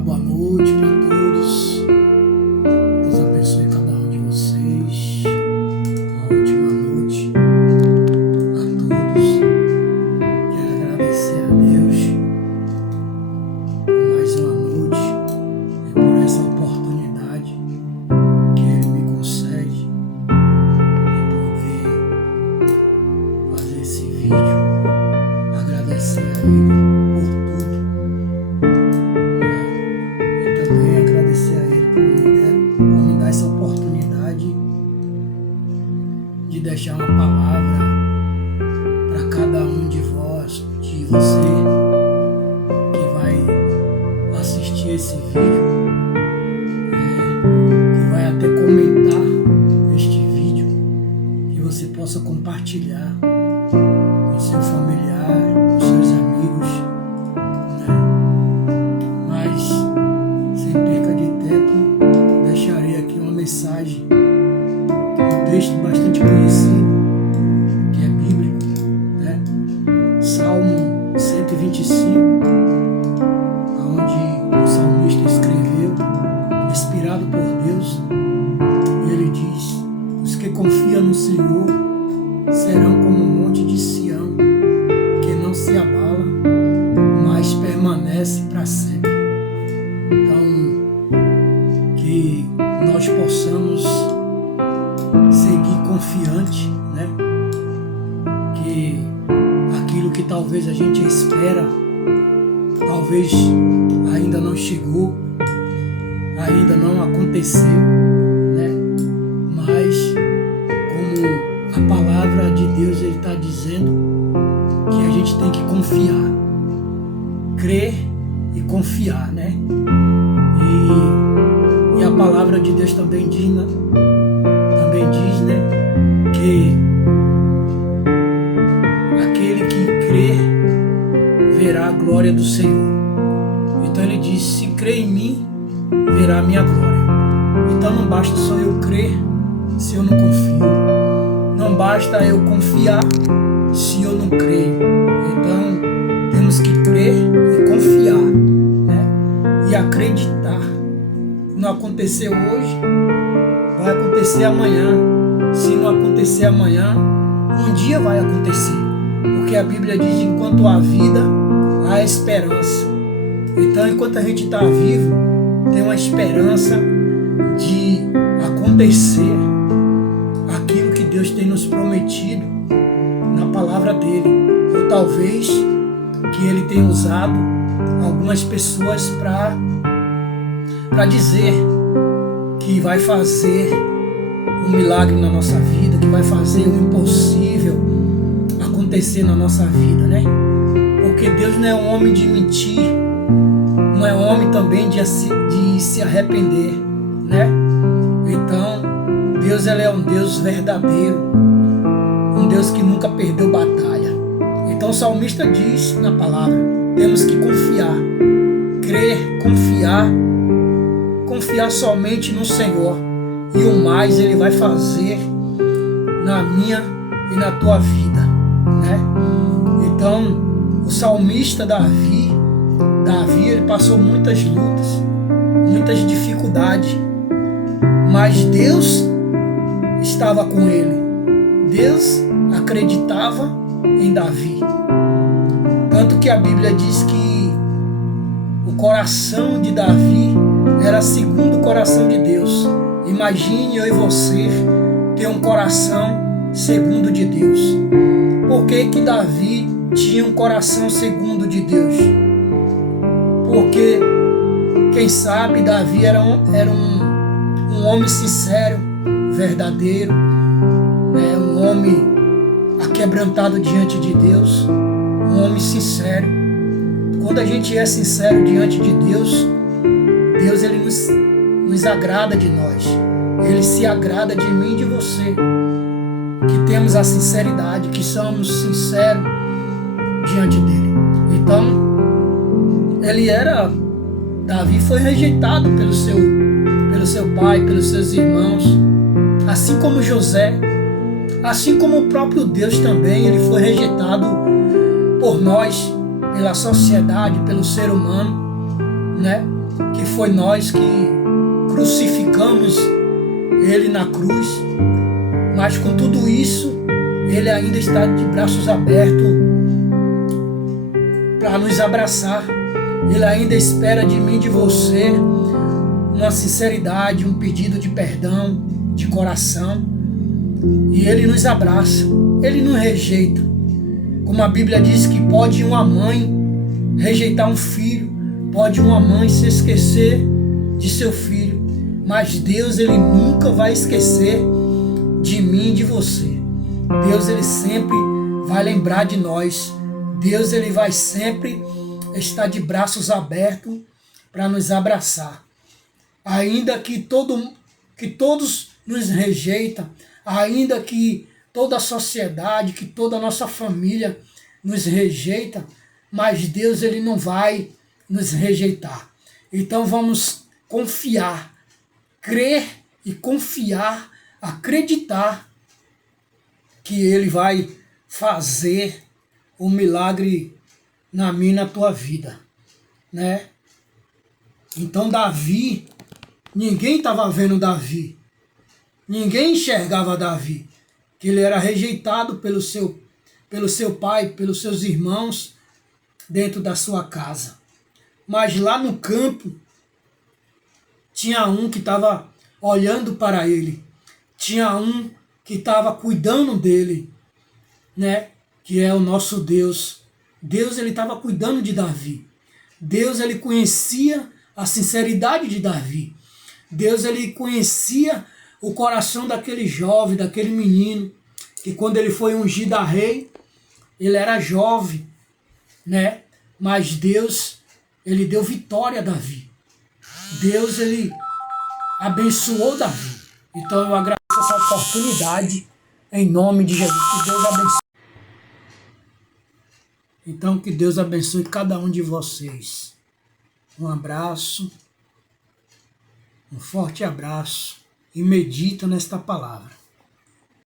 Boa noite para todos. Deus abençoe cada um de vocês. Uma ótima noite a todos. Quero agradecer a Deus por mais uma noite e por essa oportunidade que Ele me concede de poder fazer esse vídeo. Agradecer a Ele por tudo. Agradecer a Ele por me dar essa oportunidade de deixar uma palavra para cada um de você que vai assistir esse vídeo, que vai até comentar este vídeo, que você possa compartilhar com seu familiar, com seus amigos, mas sem perca de tempo, deixarei aqui uma mensagem, um texto bastante conhecido, que é bíblico, Salmo 125, onde o salmista escreveu, inspirado por Deus, e ele diz: os que confiam no Senhor serão como um monte de Sião, que não se abala, mas permanece para sempre. Então, que nós possamos seguir confiante, que aquilo que talvez a gente espera, talvez ainda não chegou, ainda não aconteceu, mas como a palavra de Deus ele está dizendo que a gente tem que confiar, crer e confiar, E a palavra de Deus também diz, que aquele que crer verá a glória do Senhor. Então ele diz: se crer em mim, verá a minha glória. Então não basta só eu crer se eu não confio. Não basta eu confiar se eu não creio. Então temos que crer e confiar, e acreditar. Não aconteceu hoje, vai acontecer amanhã. Se não acontecer amanhã, um dia vai acontecer. Porque a Bíblia diz: enquanto há vida, há esperança. Então, enquanto a gente está vivo, tem uma esperança de acontecer aquilo que Deus tem nos prometido na palavra dele. Ou talvez que ele tenha usado algumas pessoas para dizer que vai fazer um milagre na nossa vida, que vai fazer o impossível acontecer na nossa vida, Porque Deus não é um homem de mentir, não é um homem também de se arrepender, Então, Deus ele é um Deus verdadeiro, um Deus que nunca perdeu batalha. Então o salmista diz na palavra: temos que confiar, crer, confiar somente no Senhor, e o mais Ele vai fazer na minha e na tua vida, Então, o salmista Davi, ele passou muitas lutas, muitas dificuldades, mas Deus estava com ele. Deus acreditava em Davi. Tanto que a Bíblia diz que o coração de Davi era segundo o coração de Deus. Imagine eu e você ter um coração segundo de Deus. Por que que Davi tinha um coração segundo de Deus? Porque, quem sabe, Davi era um homem sincero, verdadeiro, um homem aquebrantado diante de Deus, um homem sincero. Quando a gente é sincero diante de Deus, Deus ele nos agrada de nós. Ele se agrada de mim e de você, que temos a sinceridade, que somos sinceros diante dele. Então, Davi foi rejeitado pelo seu pai, pelos seus irmãos, assim como José, assim como o próprio Deus também, ele foi rejeitado por nós, pela sociedade, pelo ser humano, que foi nós que crucificamos ele na cruz, mas com tudo isso, ele ainda está de braços abertos para nos abraçar. Ele ainda espera de mim, de você, uma sinceridade, um pedido de perdão, de coração. E ele nos abraça, ele não rejeita. Como a Bíblia diz que pode uma mãe rejeitar um filho, pode uma mãe se esquecer de seu filho, mas Deus, ele nunca vai esquecer de mim e de você. Deus, ele sempre vai lembrar de nós. Deus, ele vai sempre estar de braços abertos para nos abraçar. Ainda que todos nos rejeitam, ainda que toda a sociedade, que toda a nossa família nos rejeita, mas Deus, ele não vai nos rejeitar. Então vamos confiar, crer e confiar, acreditar que ele vai fazer um milagre na minha e na tua vida, né? Então Davi, ninguém estava vendo Davi, ninguém enxergava Davi, que ele era rejeitado pelo seu pai, pelos seus irmãos, dentro da sua casa. Mas lá no campo, tinha um que estava olhando para ele, tinha um que estava cuidando dele, né? Que é o nosso Deus. Deus, ele estava cuidando de Davi. Deus, ele conhecia a sinceridade de Davi. Deus, ele conhecia o coração daquele jovem, daquele menino, que quando ele foi ungido a rei, ele era jovem, né? Mas Deus, ele deu vitória a Davi. Deus, ele abençoou Davi. Então eu agradeço essa oportunidade em nome de Jesus. Que Deus abençoe. Então que Deus abençoe cada um de vocês. Um abraço, um forte abraço e medita nesta palavra.